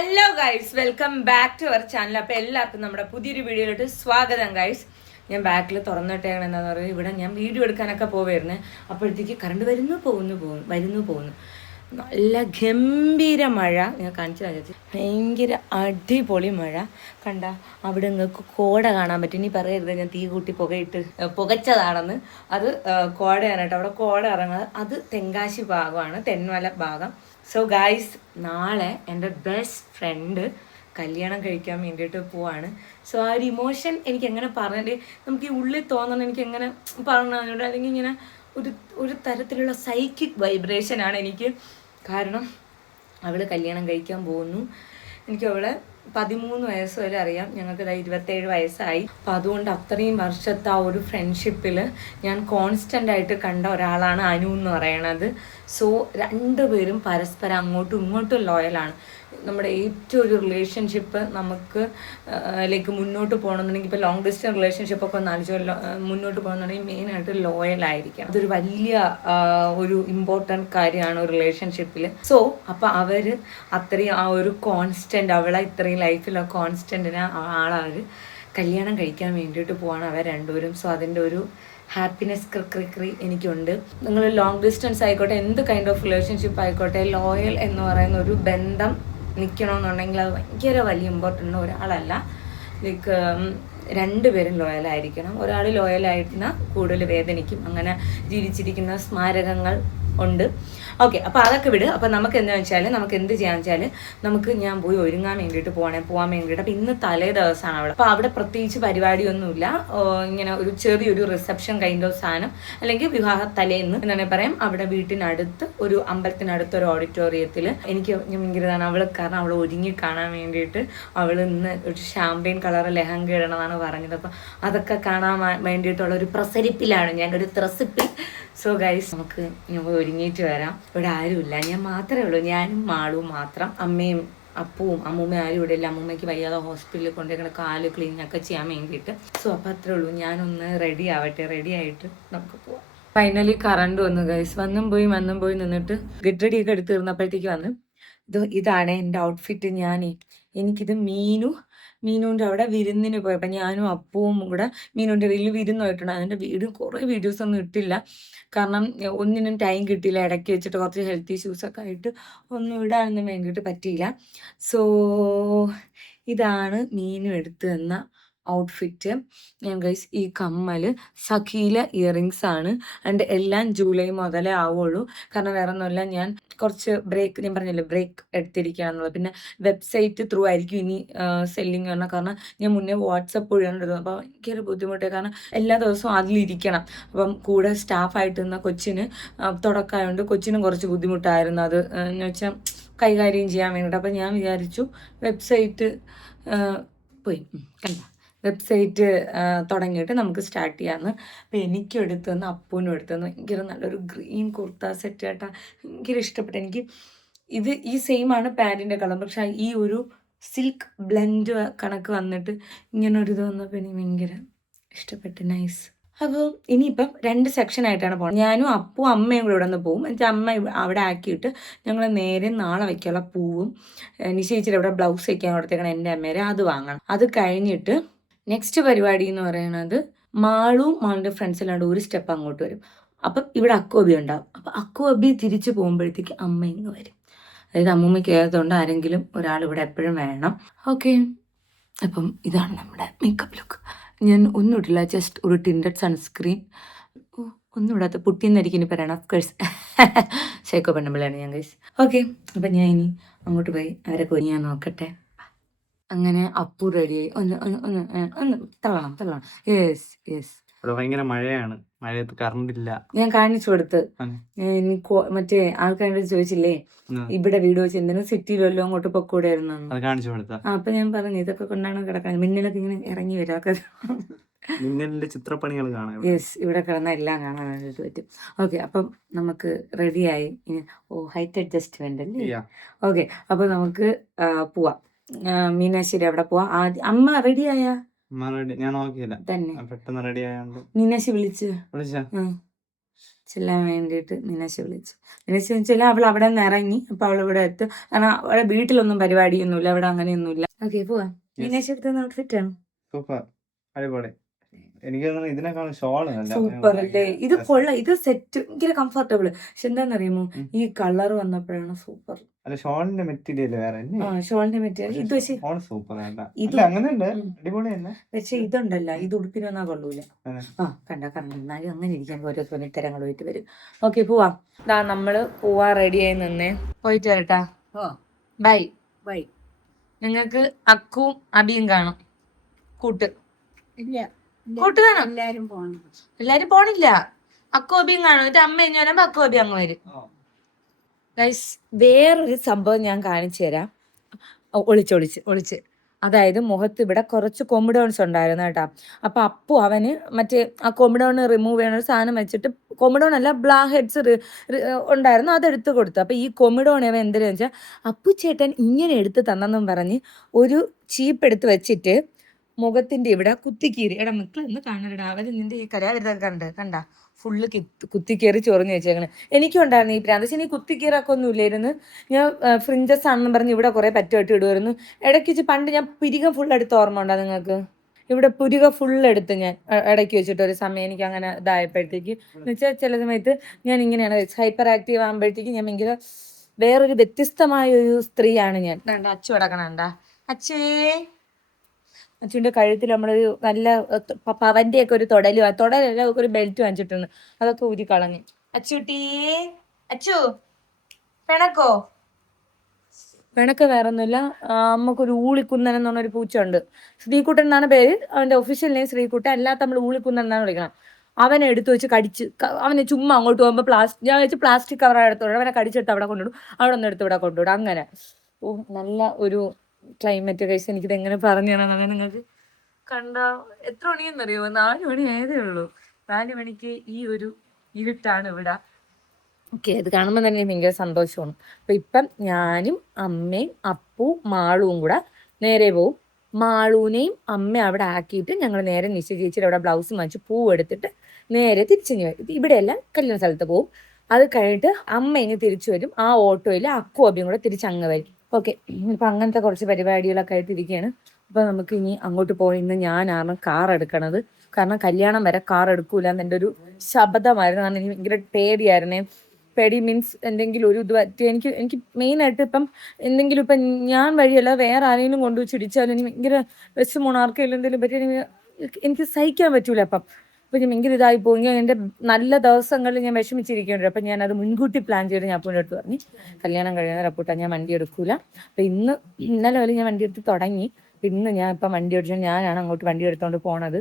Hello guys, welcome back to our channel. അപ്പോൾ എല്ലാവർക്കും നമ്മുടെ പുതിയൊരു വീഡിയോയിലോട്ട് സ്വാഗതം ഗൈസ്. ഞാൻ ബാക്കിൽ തുറന്നിട്ടേക്കണം എന്താണെന്ന് പറയുന്നത്, ഇവിടെ ഞാൻ വീഡിയോ എടുക്കാനൊക്കെ പോവായിരുന്നു. അപ്പോഴത്തേക്ക് കറണ്ട് വരുന്നു പോകുന്നു. നല്ല ഗംഭീര മഴ ഞാൻ കാണിച്ചു തരാം. ഭയങ്കര അടിപൊളി മഴ കണ്ട. അവിടെ നിങ്ങൾക്ക് കോട കാണാൻ പറ്റും. ഇനി പറയരുത് ഞാൻ തീ കൂട്ടി പുകച്ചതാണെന്ന്. അത് കോടയാണ് കേട്ടോ. അവിടെ കോട ഇറങ്ങുന്നത് അത് തെങ്കാശി ഭാഗമാണ്, തെന്മല ഭാഗം. സോ ഗായ്സ്, നാളെ എൻ്റെ ബെസ്റ്റ് ഫ്രണ്ട് കല്യാണം കഴിക്കാൻ വേണ്ടിയിട്ട് പോവാണ്. സോ ആ ഒരു ഇമോഷൻ എനിക്ക് എങ്ങനെ പറഞ്ഞിട്ട് നമുക്ക് ഈ ഉള്ളിൽ തോന്നണം, എനിക്ക് എങ്ങനെ പറഞ്ഞുകൊണ്ട് അല്ലെങ്കിൽ ഇങ്ങനെ ഒരു തരത്തിലുള്ള സൈക്കിക് വൈബ്രേഷനാണ് എനിക്ക്. കാരണം അവൾ കല്യാണം കഴിക്കാൻ പോകുന്നു. എനിക്ക് അവളെ 13 വയസ്സ് വരെ അറിയാം. ഞങ്ങൾക്ക് 27 വയസ്സായി. അപ്പം അതുകൊണ്ട് അത്രയും വർഷത്തെ ആ ഒരു ഫ്രണ്ട്ഷിപ്പിൽ ഞാൻ കോൺസ്റ്റൻ്റ് ആയിട്ട് കണ്ട ഒരാളാണ് അനു എന്ന് പറയണത്. സോ രണ്ടുപേരും പരസ്പരം അങ്ങോട്ടും ഇങ്ങോട്ടും ലോയലാണ്. നമ്മുടെ ഏറ്റവും ഒരു റിലേഷൻഷിപ്പ് നമുക്ക് ലൈക്ക് മുന്നോട്ട് പോകണമെന്നുണ്ടെങ്കിൽ, ഇപ്പോൾ ലോങ് ഡിസ്റ്റൻസ് റിലേഷൻഷിപ്പൊക്കെ ഒന്ന് ആലോചിച്ചോ, മുന്നോട്ട് പോകണമെന്നുണ്ടെങ്കിൽ മെയിനായിട്ട് ലോയലായിരിക്കണം. അതൊരു വലിയ ഒരു ഇമ്പോർട്ടൻറ്റ് കാര്യമാണ് ഒരു റിലേഷൻഷിപ്പിൽ. സോ അപ്പോൾ അവർ അത്രയും ആ ഒരു കോൺസ്റ്റൻറ്റ്, അവളെ ഇത്രയും ലൈഫിലെ കോൺസ്റ്റൻറ്റിനെ ആളവർ കല്യാണം കഴിക്കാൻ വേണ്ടിയിട്ട് പോവാണ് അവർ രണ്ടുപേരും. സോ അതിൻ്റെ ഒരു ഹാപ്പിനെസ് ക്രിക്രി എനിക്കുണ്ട്. നിങ്ങൾ ലോങ് ഡിസ്റ്റൻസ് ആയിക്കോട്ടെ, എന്ത് കൈൻഡ് ഓഫ് റിലേഷൻഷിപ്പ് ആയിക്കോട്ടെ, ലോയൽ എന്ന് പറയുന്ന ഒരു ബന്ധം നിൽക്കണമെന്നുണ്ടെങ്കിൽ അത് ഭയങ്കര വലിയ ഇമ്പോർട്ടൻ്റ്. ഒരാളല്ല, ലൈക്ക് രണ്ടുപേരും ലോയലായിരിക്കണം. ഒരാൾ ലോയലായിരുന്നാൽ കൂടുതൽ വേദനിക്കും. അങ്ങനെ ജീവിച്ചിരിക്കുന്ന സ്മാരകങ്ങൾ ഉണ്ട്. ഓക്കെ, അപ്പോൾ അതൊക്കെ വിട്. അപ്പോൾ നമുക്ക് എന്താണെന്ന് വെച്ചാൽ, നമുക്ക് എന്ത് ചെയ്യാന്ന് വെച്ചാൽ, ഞാൻ പോയി ഒരുങ്ങാൻ വേണ്ടിയിട്ട് പോകാൻ വേണ്ടിയിട്ട്. അപ്പോൾ ഇന്ന് തലേ ദിവസമാണ് അവിടെ. അപ്പോൾ അവിടെ പ്രത്യേകിച്ച് പരിപാടിയൊന്നുമില്ല. ഇങ്ങനെ ഒരു ചെറിയൊരു റിസപ്ഷൻ കൈൻഡ് ഓഫ് സാധനം, അല്ലെങ്കിൽ വിവാഹ തലേന്ന് എന്നാണ് പറയാം. അവിടെ വീട്ടിനടുത്ത് ഒരു അമ്പലത്തിനടുത്ത് ഒരു ഓഡിറ്റോറിയത്തിൽ എനിക്ക് ഭയങ്കരതാണ് അവൾ. കാരണം അവൾ ഒരുങ്ങി കാണാൻ വേണ്ടിയിട്ട് അവൾ ഇന്ന് ഒരു ഷാമ്പയിൻ കളർ ലെഹങ്ക ഇടണമെന്നാണ് പറഞ്ഞത്. അപ്പോൾ അതൊക്കെ കാണാൻ വേണ്ടിയിട്ടുള്ള ഒരു പ്രസരിപ്പിലാണ് ഞാൻ, ഒരു ത്രസിപ്പിൽ. സോ ഗൈസ്, നമുക്ക് ഒരുങ്ങിയിട്ട് വരാം. ഇവിടെ ആരുമില്ല, ഞാൻ മാത്രമേ ഉള്ളൂ, ഞാനും മാളും മാത്രം. അമ്മയും അപ്പവും അമ്മൂമ്മയും ആരും ഇവിടെ ഇല്ല. അമ്മൂമ്മയ്ക്ക് വയ്യാതെ ഹോസ്പിറ്റലിൽ കൊണ്ടുപോയി കാല് ക്ലീനൊക്കെ ചെയ്യാൻ വേണ്ടിയിട്ട്. സോ അപ്പോൾ അത്രേ ഉള്ളൂ. ഞാനൊന്ന് റെഡി ആയിട്ട് നമുക്ക് പോവാം. ഫൈനലി കറണ്ട് വന്നു ഗൈസ്. വന്നും പോയി നിന്നിട്ട് ഗെറ്റ് റെഡിയൊക്കെ എടുത്ത് തീർന്നപ്പോഴത്തേക്ക് വന്ന് ഇതാണ് എൻ്റെ ഔട്ട്ഫിറ്റ്. എനിക്കിത് മീനുവിൻ്റെ അവിടെ വിരുന്നിന് പോയപ്പോൾ ഞാനും അപ്പവും കൂടെ മീനുവിൻ്റെ വീട്ടിൽ വിരുന്ന് പോയിട്ടുണ്ട്. അതിൻ്റെ കുറേ വീഡിയോസൊന്നും ഇട്ടില്ല, കാരണം ഒന്നിനും ടൈം കിട്ടിയില്ല. ഇടയ്ക്ക് വെച്ചിട്ട് കുറച്ച് ഹെൽത്ത് ഇഷ്യൂസൊക്കെ ആയിട്ട് ഒന്നും ഇടാനൊന്നും വേണ്ടിയിട്ട് പറ്റിയില്ല. സോ ഇതാണ് മീനും എടുത്തു തന്ന ഔട്ട്ഫിറ്റ്. ഞാൻ ഗൈസ്, ഈ കമ്മൽ സഖീല ഇയറിങ്സ് ആണ്. ആൻഡ് എല്ലാം ജൂലൈ മുതലേ ആവുള്ളൂ. കാരണം വേറെ ഒന്നുമല്ല, ഞാൻ കുറച്ച് ഞാൻ പറഞ്ഞില്ലേ ബ്രേക്ക് എടുത്തിരിക്കുകയാണെന്നുള്ളത്. പിന്നെ വെബ്സൈറ്റ് ത്രൂ ആയിരിക്കും ഇനി സെല്ലിങ് വരണം. കാരണം ഞാൻ മുന്നേ വാട്സപ്പ് വഴിയാണ് എടുത്തത്. അപ്പോൾ എനിക്കൊരു ബുദ്ധിമുട്ട്, കാരണം എല്ലാ ദിവസവും അതിലിരിക്കണം. അപ്പം കൂടെ സ്റ്റാഫായിട്ട് നിന്ന കൊച്ചിന് തുടക്കമായതുകൊണ്ട് കൊച്ചിനും കുറച്ച് ബുദ്ധിമുട്ടായിരുന്നു അത് എന്ന് വെച്ചാൽ കൈകാര്യം ചെയ്യാൻ വേണ്ടിയിട്ട്. അപ്പം ഞാൻ വിചാരിച്ചു വെബ്സൈറ്റ് വെബ്സൈറ്റ് തുടങ്ങിയിട്ട് നമുക്ക് സ്റ്റാർട്ട് ചെയ്യാമെന്ന്. അപ്പോൾ എനിക്കും എടുത്തുനിന്ന് അപ്പൂനും എടുത്തുനിന്ന് ഭയങ്കര നല്ലൊരു ഗ്രീൻ കുർത്ത സെറ്റ് കേട്ടാ, ഭയങ്കര ഇഷ്ടപ്പെട്ടു എനിക്ക്. ഈ സെയിം ആണ് പാൻറ്റിൻ്റെ കളർ, പക്ഷേ ഈ ഒരു സിൽക്ക് ബ്ലെൻഡ് കണക്ക് വന്നിട്ട് ഇങ്ങനെ ഒരു ഇത് വന്നപ്പോൾ എനിക്ക് ഭയങ്കര ഇഷ്ടപ്പെട്ടു. നൈസ്. അപ്പോൾ ഇനിയിപ്പം 2 സെക്ഷനായിട്ടാണ് പോകുന്നത്. ഞാനും അപ്പവും അമ്മയും കൂടെ ഇവിടെ നിന്ന് പോകും. എന്നിട്ട് അമ്മ അവിടെ ആക്കിയിട്ട് ഞങ്ങൾ നേരെ നാളെ വയ്ക്കാനുള്ള പൂവും നിശ്ചയിച്ചിട്ട് ഇവിടെ ബ്ലൗസ് വയ്ക്കാൻ കൊടുത്തേക്കണം എൻ്റെ അമ്മേരെ, അത് വാങ്ങണം. അത് കഴിഞ്ഞിട്ട് നെക്സ്റ്റ് പരിപാടി എന്ന് പറയുന്നത് മാളുടെ ഫ്രണ്ട്സിലാണ്ട് ഒരു സ്റ്റെപ്പ് അങ്ങോട്ട് വരും. അപ്പം ഇവിടെ അക്കോബി ഉണ്ടാവും. അപ്പം അക്കോബി തിരിച്ചു പോകുമ്പോഴത്തേക്ക് അമ്മ ഇങ്ങ് വരും. അതായത് അമ്മൂമ്മയ്ക്ക് ഏതുകൊണ്ട് ആരെങ്കിലും ഒരാൾ ഇവിടെ എപ്പോഴും വേണം. ഓക്കെ, അപ്പം ഇതാണ് നമ്മുടെ മേക്കപ്പ് ലുക്ക്. ഞാൻ ഒന്നും ഇട്ടില്ല, ജസ്റ്റ് ഒരു ടിൻറ്റഡ് സൺസ്ക്രീൻ. ഒന്നും ഇടാത്ത പുട്ടിയെന്നായിരിക്കും ഇനി പറയണം. ഓഫ്കോഴ്സ് ഷേക്കോ പെണ്ണുമ്പിളാണ് ഞാൻ ഗൈസ്. ഓക്കെ, അപ്പം ഞാൻ ഇനി അങ്ങോട്ട് പോയി അവരൊക്കെ ഒരുങ്ങാൻ നോക്കട്ടെ. അങ്ങനെ അപ്പു റെഡിയായി. ഒന്ന് തള്ളണം. യെസ്. ഭയങ്കര മഴയാണ്, മഴയത്ത് കറണ്ട് ഇല്ല. ഞാൻ കാണിച്ചു കൊടുത്ത് മറ്റേ ആൾക്കാരോട് ചോദിച്ചില്ലേ ഇവിടെ വീട് വെച്ച് എന്തിനും സിറ്റിയിൽ വല്ലതും അങ്ങോട്ട് പൊക്കൂടായിരുന്നു. കാണിച്ചു കൊടുത്ത അപ്പൊ ഞാൻ പറഞ്ഞു ഇതൊക്കെ കൊണ്ടാണ് കിടക്കുന്നത്. മിന്നലൊക്കെ ഇങ്ങനെ ഇറങ്ങി വരാക്കെ മിന്നലിന്റെ ചിത്രപ്പണികൾ കാണാം. യെസ്, ഇവിടെ കിടന്ന എല്ലാം കാണാൻ വേണ്ടിട്ട് പറ്റും. ഓക്കെ, അപ്പം നമുക്ക് റെഡിയായി. ഹൈറ്റ് അഡ്ജസ്റ്റ്മെന്റ് അല്ലേ? ഓക്കെ, അപ്പൊ നമുക്ക് പോവാം. മീനാശ്ശേരി അവിടെ പോവാം. അമ്മ റെഡിയായ ഞാൻ നോക്കിയില്ല തന്നെ, പെട്ടെന്ന് റെഡി ആയോണ്ട് മീനാശി വിളിച്ചാ ചെല്ലാൻ വേണ്ടിയിട്ട് നിനശ വിളിച്ചു. നിനശ വെച്ചാൽ അവൾ അവിടെ നിന്ന് ഇറങ്ങി. അപ്പൊ അവൾ ഇവിടെ എത്തും. കാരണം അവിടെ വീട്ടിലൊന്നും പരിപാടിയൊന്നുമില്ല, അവിടെ അങ്ങനെയൊന്നുമില്ല. ഓക്കെ പോവാം. നിനശ എടുത്ത ഔട്ട്ഫിറ്റ് ആണ് സൂപ്പർ, അടിപൊളി. എനിക്ക് തോന്നുന്നു ഇതിനേക്കാളും ഷോള് സൂപ്പർ അല്ലേ? ഇത് കൊള്ളാം, ഇത് സെറ്റ് ഭയങ്കര കംഫർട്ടബിൾ. പക്ഷെ എന്താണെന്നറിയുമോ, ഈ കളർ വന്നപ്പോഴാണ് സൂപ്പർ. അല്ല, ഷോളിന്റെ മെറ്റീരിയൽ വേറെ ഷോളിന്റെ മെറ്റീരിയൽ ഇത് പക്ഷേ സൂപ്പർ ഇത് അങ്ങനെയുണ്ട്, അടിപൊളി തന്നെ. പക്ഷെ ഇതുണ്ടല്ല, ഇത് ഉടുപ്പിനൊന്നാ കൊള്ളൂല. എന്നാലും അങ്ങനെ ഇരിക്കാൻ ഓരോ തുണിത്തരങ്ങൾ പോയിട്ട് വരും. ഓക്കെ പോവാം. നമ്മള് പോവാ റെഡിയായി നിന്നേ. പോയിട്ട് വരട്ടാ. Bye bye. നിങ്ങൾക്ക് അക്കുവും അബിയും കാണും. കൂട്ട് കൂട്ട് കാണും. എല്ലാരും പോണില്ല. അക്കു അബിയും കാണും. എന്നിട്ട് അമ്മ കഴിഞ്ഞ് വരുമ്പോ അക്കു അബി അങ്ങ് വരും. ഗൈസ്, വേറൊരു സംഭവം ഞാൻ കാണിച്ചു തരാം. ഒളിച്ച് അതായത് മുഖത്ത് ഇവിടെ കുറച്ച് കൊമിഡോൺസ് ഉണ്ടായിരുന്നു കേട്ടോ. അപ്പൊ അപ്പു അവന് മറ്റേ ആ കൊമിഡോൺ റിമൂവ് ചെയ്യണ ഒരു സാധനം വെച്ചിട്ട്, കൊമിഡോൺ അല്ല ബ്ലാക്ക് ഹെഡ്സ് ഉണ്ടായിരുന്നു, അതെടുത്ത് കൊടുത്തു. അപ്പൊ ഈ കൊമിഡോൺ അവൻ എന്തിനാ വെച്ചാൽ, അപ്പു ചേട്ടൻ ഇങ്ങനെ എടുത്ത് തന്നെന്നും പറഞ്ഞ് ഒരു ചീപ്പ് എടുത്ത് വെച്ചിട്ട് മുഖത്തിന്റെ ഇവിടെ കുത്തിക്കീറി. എടാ മക്കൾ എന്ന് കാണരുടാ, അവര് നിന്റെ ഈ കരാവിരുതൊക്കെ കണ്ട ഫുള്ള് കുത്തിക്കേറി ചൊറിഞ്ഞ് വെച്ചേക്കണ്. എനിക്കും ഉണ്ടായിരുന്നു ഈ പ്രാന്ത്. പക്ഷെ ഈ കുത്തിക്കീറൊക്കെ ഒന്നും ഇല്ലായിരുന്നു. ഞാൻ ഫ്രിഞ്ചസ് ആണെന്ന് പറഞ്ഞ് ഇവിടെ കുറെ പറ്റുമായിട്ട് ഇടുമായിരുന്നു. ഇടയ്ക്ക് വെച്ച് പണ്ട് ഞാൻ പുരികം ഫുൾ എടുത്ത് ഓർമ്മ ഉണ്ടോ നിങ്ങൾക്ക്? ഇവിടെ പുരിക ഫുൾ എടുത്ത് ഞാൻ ഇടയ്ക്ക് വെച്ചിട്ട് ഒരു സമയം എനിക്ക് അങ്ങനെ ഇതായപ്പോഴത്തേക്ക്, എന്ന് വെച്ചാൽ ചില സമയത്ത് ഞാൻ ഇങ്ങനെയാണ് ഹൈപ്പർ ആക്റ്റീവ് ആകുമ്പോഴത്തേക്ക് ഞാൻ ഭയങ്കര വേറൊരു വ്യത്യസ്തമായ ഒരു സ്ത്രീയാണ് ഞാൻ. അച്ചു കിടക്കണണ്ട. അച്ഛൻ്റെ കഴുത്തിൽ നമ്മളൊരു നല്ല പവന്റെ ഒക്കെ ഒരു തൊടലല്ല ഒരു ബെൽറ്റ് വാങ്ങിച്ചിട്ടുണ്ട്, അതൊക്കെ ഊരി കളഞ്ഞു. അച്ചു പിണക്ക വേറൊന്നുമില്ല. നമുക്കൊരു ഊളിക്കുന്നൻ എന്ന് പറഞ്ഞൊരു പൂച്ച ഉണ്ട്. ശ്രീകുട്ടൻ എന്നാണ് പേര്, അവന്റെ ഒഫീഷ്യൽ നെയിം ശ്രീകുട്ടൻ, അല്ലാത്ത നമ്മൾ ഊളിക്കുന്നൻ എന്നാണ് വിളിക്കണം. അവനെ എടുത്തു വെച്ച് കടിച്ച്, അവനെ ചുമ്മാ അങ്ങോട്ട് പോകുമ്പോൾ ഞാൻ വെച്ച് പ്ലാസ്റ്റിക് കവർ എടുത്തോളൂ, അവനെ കടിച്ചെടുത്ത് അവിടെ കൊണ്ടുവിടും, അവിടെ ഒന്ന് എടുത്ത് ഇവിടെ കൊണ്ടുവിടും. അങ്ങനെ നല്ല ഒരു ക്ലൈമറ്റ് കഴിച്ച്. എനിക്കിത് എങ്ങനെ പറഞ്ഞു തരാൻ നിങ്ങൾക്ക് കണ്ട എത്ര മണിയെന്നറിയോ? 4 മണി ആയതേ ഉള്ളൂ. 4 മണിക്ക് ഈ ഒരു ഇരുട്ടാണ് ഇവിടെ. ഓക്കെ, അത് കാണുമ്പോൾ തന്നെ ഭയങ്കര സന്തോഷമാണ്. അപ്പൊ ഇപ്പം ഞാനും അമ്മയും അപ്പു മാളുവും കൂടെ നേരെ പോവും. മാളൂനെയും അമ്മ അവിടെ ആക്കിയിട്ട് ഞങ്ങൾ നേരെ നിശ്ചയിച്ചിട്ട് അവിടെ ബ്ലൗസ് വാങ്ങിച്ച് പൂവെടുത്തിട്ട് നേരെ തിരിച്ചു വരും. ഇവിടെയല്ല, കല്യാണ സ്ഥലത്ത് പോവും. അത് കഴിഞ്ഞിട്ട് അമ്മ ഇനി തിരിച്ചു വരും. ആ ഓട്ടോയിൽ അക്കു അബിയും കൂടെ തിരിച്ചങ്ങ് വരും. ഓക്കെ, ഇപ്പം അങ്ങനത്തെ കുറച്ച് പരിപാടികളൊക്കെ ആയിട്ട് ഇരിക്കുകയാണ്. അപ്പോൾ നമുക്ക് ഇനി അങ്ങോട്ട് പോയി. ഇന്ന് ഞാനാണ് കാർ എടുക്കണത്. കാരണം കല്യാണം വരെ കാർ എടുക്കൂല എന്നെൻ്റെ ഒരു ശബ്ദമായിരുന്നു. കാരണം എനിക്ക് ഭയങ്കര പേടിയായിരുന്നേ. പേടി മീൻസ് എന്തെങ്കിലും ഒരു ഇത് പറ്റി എനിക്ക് മെയിനായിട്ട് ഇപ്പം എന്തെങ്കിലും ഇപ്പം ഞാൻ വഴിയല്ല വേറെ ആരെങ്കിലും കൊണ്ടുവച്ച് ഇടിച്ചാലും എനിക്ക് ഭയങ്കര വിഷമമാർക്കെങ്കിലും എന്തെങ്കിലും പറ്റി എനിക്ക് സഹിക്കാൻ പറ്റൂല. അപ്പം ഞാൻ ഭയങ്കര ഇതായി പോയി. എൻ്റെ നല്ല ദിവസങ്ങളിൽ ഞാൻ വിഷമിച്ചിരിക്കേണ്ടത്. അപ്പം ഞാനത് മുൻകൂട്ടി പ്ലാൻ ചെയ്ത് ഞാൻ അപ്പൂൻ്റെ അടുത്ത് പറഞ്ഞു, കല്യാണം കഴിയുന്ന അപ്പൂട്ടാ ഞാൻ വണ്ടി എടുക്കൂല. അപ്പം ഇന്നലെ വരെ ഞാൻ വണ്ടി എടുത്ത് തുടങ്ങി. ഇന്ന് ഞാൻ ഇപ്പം വണ്ടി ഓടിച്ചാൽ ഞാനാണ് അങ്ങോട്ട് വണ്ടി എടുത്തുകൊണ്ട് പോണത്.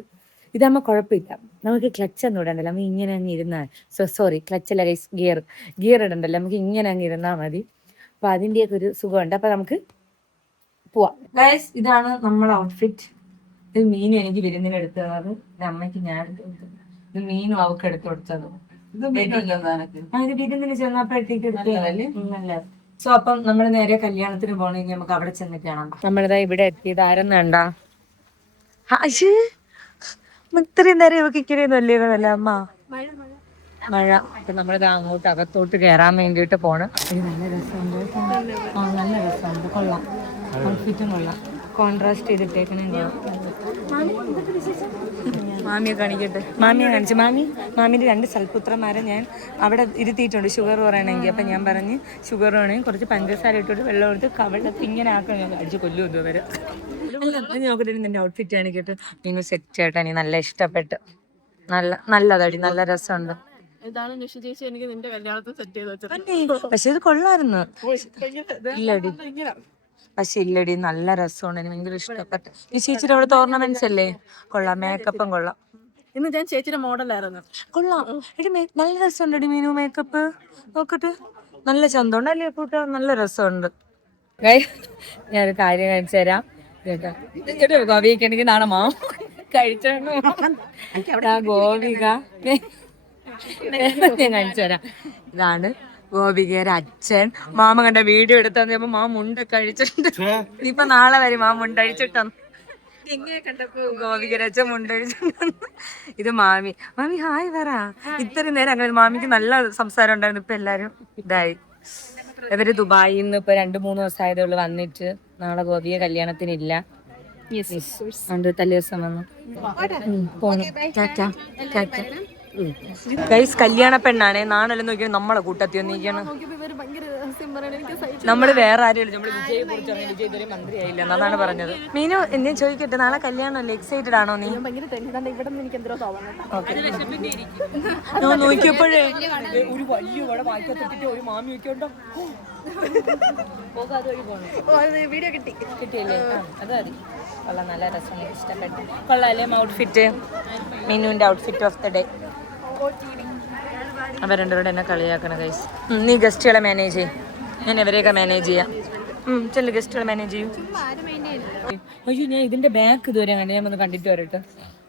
ഇതാകുമ്പോൾ കുഴപ്പമില്ല, നമുക്ക് ക്ലച്ച് ഒന്നും ഇടണ്ടല്ലോ, നമുക്ക് ഇങ്ങനെ അങ്ങ് ഇരുന്നാൽ ക്ലച്ചല്ല ഗിയർ ഇടണ്ടല്ലോ, നമുക്ക് ഇങ്ങനെ അങ്ങ് ഇരുന്നാൽ മതി. അപ്പം അതിൻ്റെയൊക്കെ ഒരു സുഖമുണ്ട്. അപ്പം നമുക്ക് പോവാം. ഗൈസ്, ഇതാണ് നമ്മളെ ഔട്ട്ഫിറ്റ്. ഇത് മീനും എനിക്ക് വിരുന്നിന് എടുത്തു തന്നത്, ഇത് അമ്മയ്ക്ക് ഞാൻ എടുത്തു കൊടുത്തത്, ഇത് മീനും അവർക്ക് എടുത്തു കൊടുത്തത്. ഇത് വിരുന്നിന് ചെന്നപ്പോഴത്തേക്ക് എടുത്തല്ലേ. സോ അപ്പം നമ്മൾ നേരെ കല്യാണത്തിന് പോകണമെങ്കിൽ നമുക്ക് അവിടെ ചെന്നിട്ട് കാണാം. നമ്മളിതാ ഇവിടെ എത്തിയത്. ആരെന്ന് കണ്ടാ ഇത്രയും നേരം ഇവക്ക് ഇക്കറിയൊന്നുമല്ലേ അമ്മ മഴ. അപ്പൊ നമ്മളിത് അങ്ങോട്ട് അകത്തോട്ട് കയറാൻ വേണ്ടിയിട്ട് പോണം. നല്ല രസമുണ്ട്. നല്ല രസമുണ്ട്, കൊള്ളാം. ഔട്ട്ഫിറ്റും കൊള്ളാം, കോൺട്രാസ്റ്റ് ചെയ്തിട്ടേക്കണേ. മാമിയെ കാണിക്കട്ടെ. മാമിയെ കാണിച്ചു. മാമിന്റെ 2 സൽപുത്രന്മാരെ ഞാൻ അവിടെ ഇരുത്തിയിട്ടുണ്ട് ഷുഗർ പറയണമെങ്കിൽ. അപ്പം ഞാൻ പറഞ്ഞ് ഷുഗർ വേണമെങ്കിൽ കുറച്ച് പഞ്ചസാര ഇട്ടിട്ട് വെള്ളം എടുത്ത് കവളത്ത് ഇങ്ങനെ ആക്കണം. ഞാൻ അടിച്ച് കൊല്ലും ഇതുവരെ. നോക്കട്ടെ, നിന്റെ ഔട്ട്ഫിറ്റ് കാണിക്കട്ടെ. നിങ്ങൾ സെറ്റ് ആയിട്ടാ, എനിക്ക് നല്ല ഇഷ്ടപ്പെട്ട്. നല്ലതടി, നല്ല രസമുണ്ട്. പക്ഷെ ഇത് കൊള്ളായിരുന്നു. ഇല്ലടി നല്ല രസമാണ്, എനിക്ക് ഭയങ്കര ഇഷ്ടപ്പെട്ടു. ഈ ചേച്ചിയുടെ അവിടുത്തെ ഓർണമെന്റ്സ് അല്ലേ, കൊള്ളാം. മേക്കപ്പും കൊള്ളാം. ഇന്ന് ഞാൻ ചേച്ചിയുടെ മോഡലായിരുന്നു. കൊള്ളാം എടി, നല്ല രസമുണ്ട് മീനു. മേക്കപ്പ് നോക്കട്ടെ, നല്ല ചന്തമുണ്ട് അല്ലേ കൂട്ടാ, നല്ല രസമുണ്ട്. ഞാനൊരു കാര്യം കാണിച്ചു തരാം കേട്ടോ. ഗോപിക്ക് എനിക്ക് നാണമാ കഴിച്ചോ. ഗോപിക ഞാൻ കാണിച്ചു തരാം. ഇതാണ് ഗോപികയുടെ അച്ഛൻ. മാമ കണ്ട വീഡിയോ എടുത്തപ്പോ മാമ മുണ്ട കഴിച്ചിട്ടുണ്ട്. ഇനിയിപ്പൊ നാളെ വരും മാമ മുണ്ട കഴിച്ചിട്ടു. ഗോപികരച്ച മുണ്ടഴിച്ചിട്ടുണ്ട്. ഇത് മാമി. മാമി ഹായ് പറ. ഇത്രയും നേരം അങ്ങനെ മാമിക്ക് നല്ല സംസാരം ഉണ്ടായിരുന്നു. ഇപ്പൊ എല്ലാരും ഇതായി. ഇവര് ദുബായിൽ നിന്ന് ഇപ്പൊ 2-3 ദിവസമായതേ ഉള്ളൂ വന്നിട്ട്. നാളെ ഗോപിയെ കല്യാണത്തിനില്ല. തലേദിവസം വന്നു പോന്നു. ഗൈസ് കല്യാണ പെണ്ണാണേ. നാണല്ലോ നോക്കിയാൽ നമ്മളെ കൂട്ടത്തിൽ ഒന്നിരിക്കണം. നമ്മള് വേറെ ആരും നമ്മള് വിജയെ കുറിച്ച് വിജയ് ഇതുവരെ മന്ത്രിയായില്ല എന്നാണ് പറഞ്ഞത്. മീനു എന്നെ ചോദിക്കട്ടെ, നാളെ കല്യാണമല്ലേ, എക്സൈറ്റഡ് ആണോ നീ? നോക്കിയപ്പോഴേ ഒരു വലിയ ഇവിടെ വായിക്കത്തിട്ട് ഒരു മാമി വെക്കോണ്ടോ വീഡിയോ കിട്ടിയില്ലേ? അത് മതി. കൊള്ളാം, നല്ല രസം, ഇഷ്ടപ്പെട്ടു. കൊള്ളാല്ലേ ഔട്ട്ഫിറ്റ്? മീനുവിന്റെ ഔട്ട്ഫിറ്റ് ഓഫ് ദ ഡേ. അവർ രണ്ടുപേരോട് എന്നെ കളിയാക്കണം ഗൈസ്. നീ ഗസ്റ്റുകളെ മാനേജ് ചെയ്യും, ഞാൻ ഇവരെയൊക്കെ മാനേജ് ചെയ്യാം. ചെല്ലു ഗസ്റ്റുകളെ മാനേജ് ചെയ്യും. അയ്യോ, ഞാൻ ഇതിന്റെ ബാക്ക് ഇതുവരെ കണ്ടു. ഞാൻ ഒന്ന് കണ്ടിട്ട് വരട്ടെ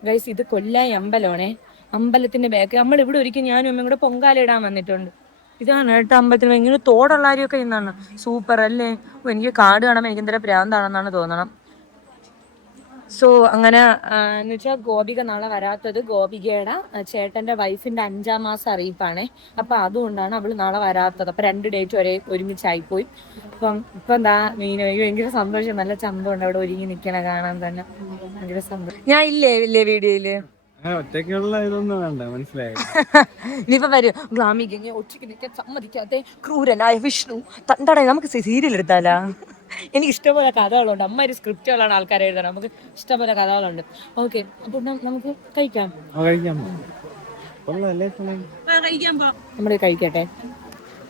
ഗൈസ്. ഇത് കൊല്ലായി അമ്പലമാണേ. അമ്പലത്തിന്റെ ബാക്ക് നമ്മൾ ഇവിടെ ഒരിക്കൽ ഞാനും അമ്മയും കൂടെ പൊങ്കാല ഇടാൻ വന്നിട്ടുണ്ട്. ഇതാണ് കേട്ടോ അമ്പലത്തിന്. ഇങ്ങനെ തോടുള്ളാരിയൊക്കെ ഇന്നാണ്. സൂപ്പർ അല്ലേ? എനിക്ക് കാട് കാണാൻ എനിക്ക് എന്തെങ്കിലും ഭ്രാന്താണെന്നാണ് തോന്നണം. സോ അങ്ങനെ എന്ന് വെച്ചാൽ ഗോപിക നാളെ വരാത്തത് ഗോപികയുടെ ചേട്ടന്റെ വൈഫിന്റെ 5ാം മാസം അറിയിപ്പാണേ. അപ്പൊ അതുകൊണ്ടാണ് അവള് നാളെ വരാത്തത്. അപ്പൊ 2 ഡേറ്റ് ഒരുമിച്ചായിപ്പോയി. ഇപ്പൊ എന്താ മീന ഭയങ്കര സന്തോഷം. നല്ല ചന്തമുണ്ട് അവിടെ ഒരുങ്ങി നിക്കണ കാണാൻ തന്നെ ഭയങ്കര സന്തോഷം. ഞാൻ ഇല്ലേ വീഡിയോയില് ഒറ്റയ്ക്കുള്ള ഇതൊന്നും വേണ്ട, മനസ്സിലായി. ഇനിയിപ്പോ വരും ഗ്ലാമിക ഒറ്റയ്ക്ക് നിൽക്കാൻ സമ്മതിക്കാതെ ക്രൂരനായ വിഷ്ണു തണ്ടടേ. നമുക്ക് സീരിയൽ എടുത്താലാ? എനിക്ക് ഇഷ്ടംപോലെ കഥകളുണ്ട്. അമ്മ ഒരു സ്ക്രിപ്റ്റുകളാണ് ആൾക്കാരെ എഴുതണം. നമുക്ക് ഇഷ്ടംപോലെ കഥകളുണ്ട്. ഓക്കെ, അപ്പൊ നമുക്ക് കഴിക്കാം. നമ്മൾ കഴിക്കട്ടെ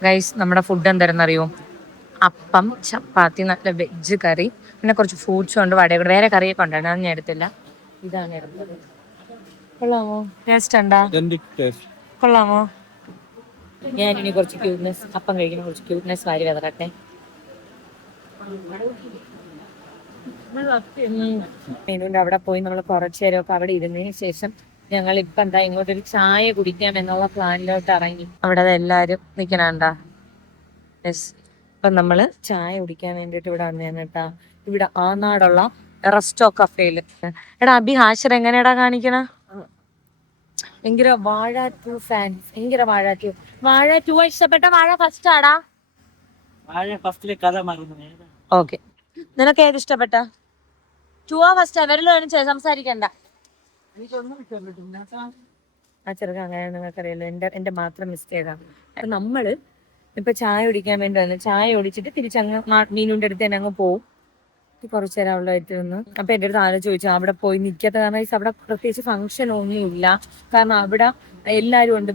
ഗൈസ്. നമ്മുടെ ഫുഡ് എന്തായിരുന്നറിയോ? അപ്പം, ചപ്പാത്തി, നല്ല വെജ് കറി, പിന്നെ കുറച്ച് ഫ്രൂട്ട്സും ഉണ്ട്, വടയും കൂടെ. വേറെ കറിയൊക്കെ ഉണ്ടായിരുന്നു, അത് ഞാൻ എടുത്തില്ല. ഇതാണ് എടുത്തത്. കൊള്ളാമോ? ടേസ്റ്റ് ഉണ്ടാ? കൊള്ളാമോ? ഞാനിനി കുറച്ച് ക്യൂട്ട്നെസ്, അപ്പം കഴിക്കുന്ന കുറച്ച് ക്യൂട്ട്നെസ് വാരി വെതറട്ടെ. മീനുവിന്റെ അവിടെ പോയി നമ്മൾ കുറച്ചു നേരമൊക്കെ അവിടെ ഇരുന്നതിന് ശേഷം ഞങ്ങൾ ഇപ്പൊ എന്താ ഇങ്ങോട്ടൊരു ചായ കുടിക്കാം എന്നുള്ള പ്ലാനിലോട്ട് ഇറങ്ങി. അവിടെ എല്ലാരും നിക്കണണ്ടാ. യെസ്, ഇപ്പൊ നമ്മള് ചായ കുടിക്കാൻ വേണ്ടിട്ട് ഇവിടെ വന്നേന്ന് കേട്ടാ. ഇവിടെ ആനാടുള്ള റെസ്റ്റോ കഫേയില്. എടാ അഭി ഹാഷർ എങ്ങനെയാടാ കാണിക്കണ? ഭയങ്കര വാഴ 2 ഫാൻ. ഭയങ്കര വാഴ 2. വാഴ 2 ഇഷ്ടപ്പെട്ട? വാഴ ഫസ്റ്റ് ആടാ? ഓക്കെ, നിനക്ക് ഏത് ഇഷ്ടപ്പെട്ട? 2 ഫസ്റ്റ്? അവരിലും സംസാരിക്കണ്ട. ആ ചെറുക്ക അങ്ങനെ നിങ്ങൾക്കറിയാലോ, എന്റെ മാത്രം മിസ്റ്റേക്കാണ്. നമ്മള് ഇപ്പൊ ചായ കുടിക്കാൻ വേണ്ടി വന്നു. ചായ കുടിച്ചിട്ട് തിരിച്ചങ്ങ് മീനുവിന്റെ അടുത്ത് തന്നെ അങ്ങ് പോവും. കുറച്ചു നേരം അവളായിട്ട് നിന്ന്. അപ്പൊ എന്റെ അടുത്ത് ആരും ചോദിച്ചു അവിടെ പോയി നിൽക്കാത്ത കാരണം അവിടെ പ്രത്യേകിച്ച് ഫംഗ്ഷൻ ഒന്നും ഇല്ല. കാരണം അവിടെ എല്ലാരും ഉണ്ട്,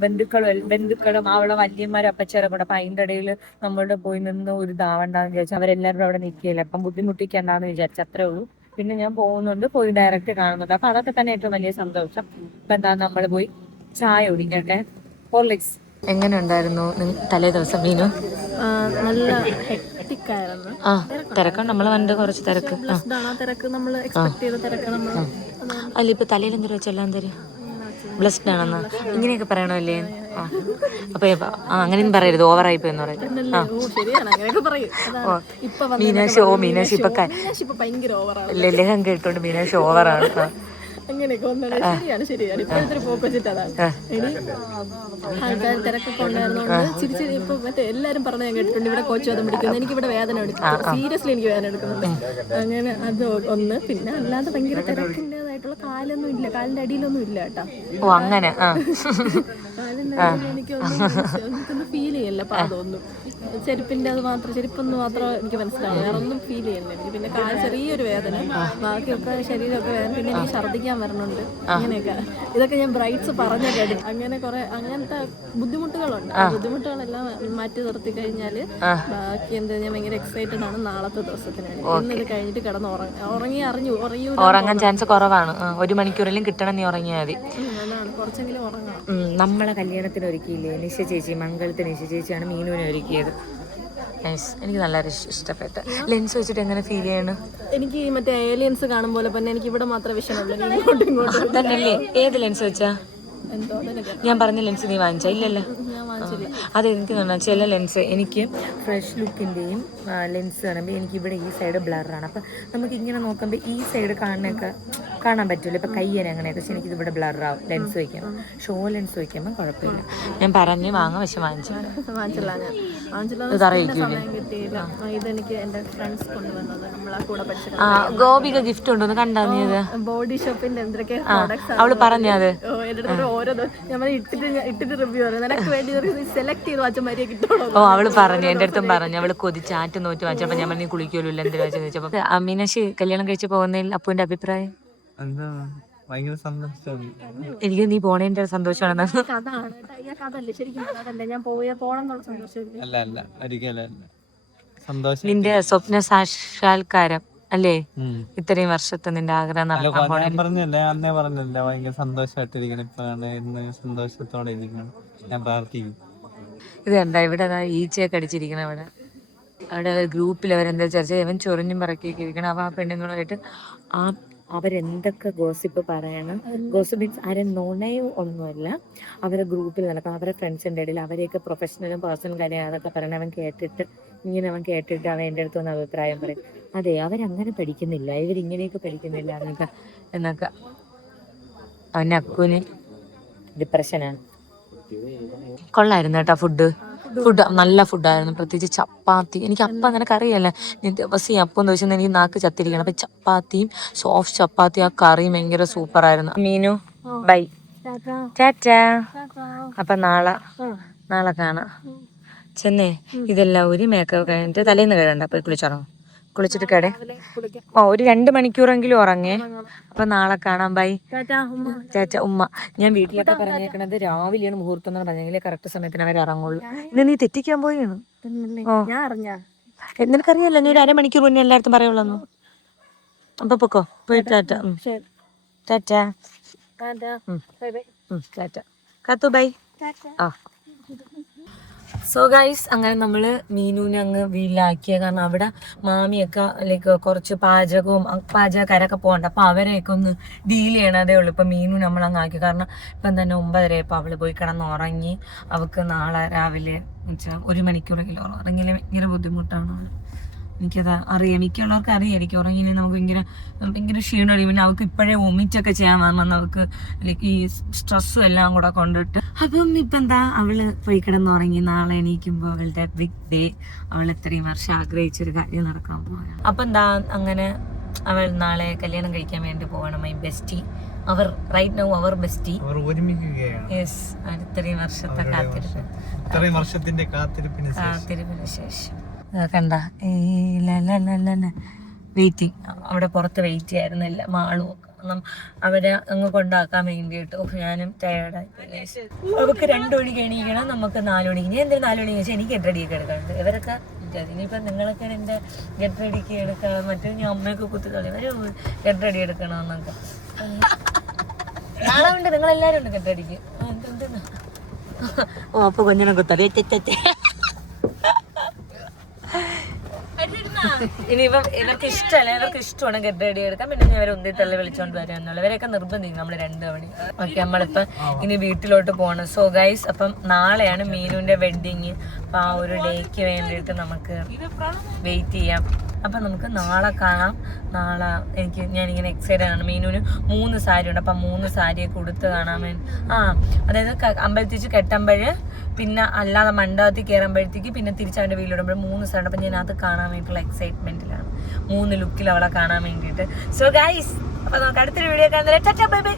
ബന്ധുക്കളും അവളെ വല്യന്മാരും അപ്പച്ചേരും കൂടെ. അപ്പൊ അതിന്റെ ഇടയിൽ നമ്മളുടെ പോയി നിന്ന് ഒരു ഇതാവണ്ടെന്ന് വിചാരിച്ചു അവരെല്ലാവരും അവിടെ നിൽക്കില്ല. അപ്പം ബുദ്ധിമുട്ടിക്കണ്ടെന്ന് വിചാരിച്ചു, അത്രേ ഉള്ളൂ. പിന്നെ ഞാൻ പോകുന്നുണ്ട്, പോയി ഡയറക്റ്റ് കാണുന്നുണ്ട്. അപ്പൊ അതൊക്കെ തന്നെ ഏറ്റവും വലിയ സന്തോഷം. അപ്പൊ എന്താ നമ്മള് പോയി ചായ കുടിക്കട്ടെ. ഹോർലിക്സ്. എങ്ങനെ ഉണ്ടായിരുന്നു തലേ ദിവസം മീനു? നല്ല ഹെക്ടിക് ആയിരുന്നു. തിരക്കാണ്. നമ്മള് വന്നിട്ട് കുറച്ച് തിരക്ക്. അല്ല ഇപ്പൊ തലയിൽ എന്തൊരു വെച്ചാൽ എന്തര് ബ്ലസ്ഡ് ആണെന്ന് ഇങ്ങനെയൊക്കെ പറയണല്ലേ? അപ്പൊ അങ്ങനെയൊന്നും പറയരുത്, ഓവറായി പോയെന്ന് പറയും. മീനാക്ഷി മീനാക്ഷി ഇപ്പൊ ലഹം കേട്ടോണ്ട് മീനാക്ഷി ഓവറാണ്. അങ്ങനെയൊക്കെ ശരിയാണ് ഇപ്പോഴത്തെ പോക്ക് വെച്ചിട്ട് അതാണ്. ആൾക്കാർ തിരക്കൊക്കെ ഉണ്ടായിരുന്നോണ്ട് ചിരിച്ച് ഇപ്പൊ മറ്റേ എല്ലാരും പറഞ്ഞ ഞാൻ കേട്ടിട്ടുണ്ട് ഇവിടെ കോച്ചുവാദം പിടിക്കുന്നത്. എനിക്ക് ഇവിടെ വേദന എടുക്കും, സീരിയസ്ലി എനിക്ക് വേദന എടുക്കുന്നുണ്ട്. അങ്ങനെ അത് ഒന്ന്. പിന്നെ അല്ലാതെ ഭയങ്കര തിരക്കിൻ്റെതായിട്ടുള്ള കാലൊന്നും ഇല്ല, കാലിന്റെ അടിയിലൊന്നും ഇല്ല കേട്ടോ. അങ്ങനെ കാലിന്റെ അടിയിൽ എനിക്കൊന്നും ഫീൽ ചെയ്യല്ല. അപ്പൊ അതൊന്നും ചെരുപ്പിന്റെ അത് മാത്രം, ചെരുപ്പൊന്നും മാത്രം എനിക്ക് മനസ്സിലാവും, വേറെ ഒന്നും ഫീൽ ചെയ്യുന്നില്ല എനിക്ക്. പിന്നെ കാൽ ചെറിയൊരു വേദന, ബാക്കിയൊക്കെ ശരീരമൊക്കെ വേദന. പിന്നെ എനിക്ക് ഛർദ്ദിക്കാൻ വരണുണ്ട്. അങ്ങനെയൊക്കെ ഇതൊക്കെ ഞാൻ ബ്രൈറ്റ്സ് പറഞ്ഞു കേട്ടു. അങ്ങനെ കുറെ അങ്ങനത്തെ ബുദ്ധിമുട്ടുകളുണ്ട്. ആ ബുദ്ധിമുട്ടുകളെല്ലാം മാറ്റി നിർത്തി കഴിഞ്ഞാല് ബാക്കി എന്താ, ഞാൻ ഭയങ്കര എക്സൈറ്റഡ് ആണ് നാളത്തെ ദിവസത്തിന് വേണ്ടി. ഇന്നത് കഴിഞ്ഞിട്ട് കിടന്ന് ഉറങ്ങാൻ ചാൻസ് കുറവാണ്. 1 മണിക്കൂറിലും കിട്ടണം നീ ഉറങ്ങിയാൽ മതി. അതാണ്, കുറച്ചെങ്കിലും ഉറങ്ങാം. നമ്മളെ കല്യാണത്തിന് ഒരുക്കിയില്ലേ നിശ ചേച്ചി, മംഗളത്തെ നിശ ചേച്ചിയാണ് മീനുവിനെ ഒരുക്കിയത്. എനിക്ക് നല്ല ഇഷ്ടപ്പെട്ടു. ലെൻസ് വെച്ചിട്ട് എങ്ങനെ ഫീൽ ചെയ്യണ്? എനിക്ക് മറ്റേ ഏലിയൻസ് കാണും പോലെ തന്നെ എനിക്ക് ഇവിടെ മാത്രമേ വിഷയമുള്ളൂ. ഇങ്ങോട്ടും തന്നെയല്ലേ? ഏത് ലെൻസ് വെച്ചാ? ഞാൻ പറഞ്ഞ ലെൻസ് നീ വാങ്ങിച്ചാ? ഇല്ലല്ലോ. അത് എനിക്ക് തോന്നുന്നു ചില ലെൻസ് എനിക്ക് ഫ്രഷ് ലുക്കിൻ്റെയും ലെൻസ് കാണുമ്പോൾ എനിക്ക് ഇവിടെ ഈ സൈഡ് ബ്ലറാണ്. അപ്പം നമുക്ക് ഇങ്ങനെ നോക്കുമ്പോൾ ഈ സൈഡ് കാണാൻ പറ്റില്ല. ഇപ്പം കയ്യനെ അങ്ങനെയൊക്കെ പക്ഷെ എനിക്കിത് ഇവിടെ ബ്ലറാവും ലെൻസ് വയ്ക്കാം. ഷോ ലെൻസ് വയ്ക്കുമ്പോൾ കുഴപ്പമില്ല. ഞാൻ പറഞ്ഞു വാങ്ങാം പക്ഷെ വാങ്ങിച്ചില്ല സമയം കിട്ടിയില്ല. ഇതെനിക്ക് എൻ്റെ ഫ്രണ്ട്സ് കൊണ്ടുവന്നത് നമ്മളാ കൂടെ പഠിച്ച ഗോപിക ഗിഫ്റ്റ് ഉണ്ടോന്ന് കണ്ടാ നീ ഇത് ബോഡി ഷോപ്പിന്റെ എന്തൊക്കെ പ്രോഡക്ട്സ് അവള് പറഞ്ഞത് ഓരോ നമ്മൾ ഇട്ടിട്ട് റിവ്യൂ പറയുന്നത് നിനക്ക് വേണ്ടി സെലക്ട് ചെയ്ത് വാച്ചന്മാരെ കിട്ടുള്ളൂ. ഓ അവള് പറഞ്ഞു എൻ്റെ അടുത്തും പറഞ്ഞു അവള് കൊതിച്ചാറ്റ് നോറ്റ് വാങ്ങിച്ചപ്പോ ഞാൻ പറഞ്ഞു കുളിക്കുമല്ലോ എന്ത് വായിച്ചെന്ന് ചോദിച്ചപ്പോ മീനാക്ഷി കല്യാണം കഴിച്ച് പോകുന്നതിൽ അപ്പുവിന്റെ അഭിപ്രായം ഭയങ്കര സന്തോഷമാണ്. എനിക്ക് നീ പോണേന്റെ സന്തോഷമാണ്. കഥല്ലേ ശരിക്കും കഥല്ലേ ഞാൻ പോണം എന്നുള്ള സന്തോഷം. അല്ല ഒരിക്കലും സന്തോഷം. നിന്റെ സ്വപ്ന സാക്ഷാത്കാരം അല്ലേ ഇത്രയും വർഷത്തെ നിന്റെ ആഗ്രഹം പറഞ്ഞല്ലേ അന്നേ പറഞ്ഞല്ലേ ഭയങ്കര സന്തോഷമായിട്ടിരിക്കണം. ഇപ്പാണ് ഇന്ന് സന്തോഷത്തോടെ ഇരിക്കണം. ഞാൻ പ്രാർത്ഥിക്കും. ഇത് കണ്ടാ ഇവിടെ ഈച്ചയൊക്കെ അടിച്ചിരിക്കണം. അവിടെ ഗ്രൂപ്പിൽ അവരെന്താ ചർച്ച ഇവൻ ചൊറിഞ്ഞും പറക്കിയൊക്കെ ഇരിക്കണം. അവ ആ പെണ്ണുങ്ങളുമായിട്ട് അവരെന്തൊക്കെ ഗോസിപ്പ് പറയണം. ഗോസിപ്പ് മീൻസ് ആരും നുണയും ഒന്നുമല്ല. അവരെ ഗ്രൂപ്പിൽ നടക്കണം. അവരെ ഫ്രണ്ട്സിൻ്റെ ഇടയിൽ അവരെയൊക്കെ പ്രൊഫഷണലും പേഴ്സണൽ കാര്യം അതൊക്കെ പറയണം. അവൻ കേട്ടിട്ട് അവൻ എൻ്റെ അടുത്ത് വന്ന് അഭിപ്രായം പറയും. അതെ അവരങ്ങനെ പഠിക്കുന്നില്ല, ഇവരിങ്ങനെയൊക്കെ പഠിക്കുന്നില്ല എന്നൊക്കെ. അവൻ്റെ അക്കുവിന് ഡിപ്രഷനാണ്. കൊള്ളായിരുന്നു കേട്ടോ ഫുഡ് നല്ല ഫുഡായിരുന്നു. പ്രത്യേകിച്ച് ചപ്പാത്തി. എനിക്ക് അപ്പം നിനക്കറിയാല്ല ഞാൻ ദിവസം അപ്പം ദിവസം എനിക്ക് നാക്ക് ചത്തിരിക്കണം. അപ്പം ചപ്പാത്തിയും സോഫ്റ്റ് ചപ്പാത്തി ആ കറിയും ഭയങ്കര സൂപ്പറായിരുന്നു. മീനു ബൈ ടാറ്റാ. അപ്പം നാളെ കാണാം. ചെന്നേ ഇതെല്ലാം ഒരു മേക്കപ്പ് കഴിഞ്ഞിട്ട് തലേന്ന് കഴിയണ്ട പോയി കുളിച്ചിട്ട് കിട ഒരു 2 മണിക്കൂറെങ്കിലും ഉറങ്ങേ. അപ്പൊ നാളെ കാണാം. ബൈ ചാച്ച ഉമ്മ. ഞാൻ വീട്ടിലൊക്കെ പറഞ്ഞേക്കണത് രാവിലെയാണ് മുഹൂർത്തം എന്ന് പറഞ്ഞെങ്കിലേ കറക്റ്റ് സമയത്തിന് അവർ ഇറങ്ങുള്ളൂ. ഇന്ന് നീ തെറ്റിക്കാൻ പോയാണ്. നിനക്കറിയാലോ നീ 1/2 മണിക്കൂർ മുന്നേ എല്ലായിടത്തും പറയുള്ളൂ. അപ്പൊ പൊക്കോ പോയി ടാറ്റ ടാറ്റ ടാറ്റ കാത്തു ബൈ. സോ ഗൈസ് അങ്ങനെ നമ്മൾ മീനുവിനെ അങ്ങ് വീട്ടിലാക്കിയ കാരണം അവിടെ മാമിയൊക്കെ ലൈക്ക് കുറച്ച് പാചകക്കാരൊക്കെ പോകണ്ട. അപ്പം അവരെയൊക്കെ ഒന്ന് ഡീൽ ചെയ്യണതേ ഉള്ളൂ. ഇപ്പം മീനു നമ്മളങ്ങ് ആക്കി. കാരണം ഇപ്പം തന്നെ 9:30 ഇപ്പം അവള് പോയി കിടന്നുറങ്ങി. അവൾക്ക് നാളെ രാവിലെ 1 മണിക്കൂറെങ്കിലും ഉറങ്ങിയില്ല. ഭയങ്കര ബുദ്ധിമുട്ടാണ്. എനിക്കത് അറിയാം. മിക്കുള്ളവർക്ക് അറിയായിരിക്കും ഉറങ്ങിയില്ലേ നമുക്ക് ഭയങ്കര ക്ഷീണമടി. പിന്നെ അവൾക്ക് ഇപ്പോഴേ വൊമിറ്റൊക്കെ ചെയ്യാൻ വന്ന് അവൾക്ക് ലൈക്ക് ഈ സ്ട്രെസ്സും എല്ലാം കൂടെ കൊണ്ടിട്ട്. അപ്പം ഇപ്പം എന്താ അവള് പോയി കിടന്നുറങ്ങി. നാളെ എണീക്കുമ്പോൾ അവളുടെ ബിഗ് ഡേ. അവൾ ഇത്രയും വർഷം ആഗ്രഹിച്ചൊരു കാര്യം നടക്കാൻ പോവാണ്. അപ്പം എന്താ അങ്ങനെ അവൾ നാളെ കല്യാണം കഴിക്കാൻ വേണ്ടി പോവാണ്. My bestie our right now our bestie yes. ഇത്രയും വർഷത്തെ കാത്തിരിപ്പിന് ശേഷം കണ്ട വെയിറ്റിംഗ്. അവിടെ പുറത്ത് വെയിറ്റ് ചെയ്യായിരുന്നില്ല മാളും ഒക്കെ. അവരെ അങ്ങ് കൊണ്ടാക്കാൻ വേണ്ടിയിട്ട് ഞാനും ടയേർഡായി. അവർക്ക് 2 മണിക്ക് എണീക്കണം, നമുക്ക് 4 മണിക്ക്. ഞാൻ എന്തായാലും 4 മണിക്ക് വെച്ചാൽ എനിക്ക് ഗെറ്റ് റെഡിയൊക്കെ എടുക്കാറുണ്ട്. ഇവരൊക്കെ ഇനിയിപ്പം നിങ്ങളൊക്കെ എൻ്റെ ഗെറ്റ് റെഡിക്ക് എടുക്കണം. മറ്റേ ഞാൻ അമ്മയൊക്കെ കുത്തിക്കളി ഒരു ഗെറ്റ് റെഡി എടുക്കണമെന്നൊക്കെ. നാളെ ഉണ്ട് നിങ്ങളെല്ലാവരും ഉണ്ട് ഗെറ്റ് റെഡിക്ക്. ഓ അപ്പൊ കൊഞ്ഞനെ കുത്തറി ഇനിയിപ്പം ഇവർക്ക് ഇഷ്ടമാണ് ഗെറ്റ് റെഡി എടുക്കാൻ. പിന്നെ ഇവരെ ഒന്നി തള്ളി വിളിച്ചോണ്ട് വരാന്നുള്ള ഇവരെയൊക്കെ നിർബന്ധിക്കും നമ്മൾ 2 മണി. ഓക്കെ നമ്മളിപ്പം ഇനി വീട്ടിലോട്ട് പോകണം. സോ ഗൈസ് അപ്പം നാളെയാണ് മീനുവിന്റെ വെഡിങ്. അപ്പം ആ ഒരു ഡേക്ക് വേണ്ടിയിട്ട് നമുക്ക് വെയിറ്റ് ചെയ്യാം. അപ്പം നമുക്ക് നാളെ കാണാം. നാളെ ഞാനിങ്ങനെ എക്സൈറ്റഡ് ആണ്. മീനുവിന് 3 സാരി ഉണ്ട്. അപ്പം 3 സാരിയൊക്കെ ഉടുത്ത് കാണാൻ വേണ്ടി. അതായത് അമ്പലത്തിച്ച് കെട്ടുമ്പോഴ് പിന്നെ അല്ലാതെ മണ്ഡപത്തിൽ കയറുമ്പോഴത്തേക്ക് പിന്നെ തിരിച്ചവൻ്റെ വീട്ടിലിടുമ്പോൾ 3 സാരി. അപ്പം ഞാൻ അത് കാണാൻ വേണ്ടിയിട്ടുള്ള എക്സൈറ്റ്മെന്റിലാണ്. 3 ലുക്കിൽ അവളെ കാണാൻ വേണ്ടിയിട്ട്. സോ ഗൈസ് അപ്പം നമുക്ക് അടുത്തൊരു വീഡിയോ കാണുന്നത്. Bye bye.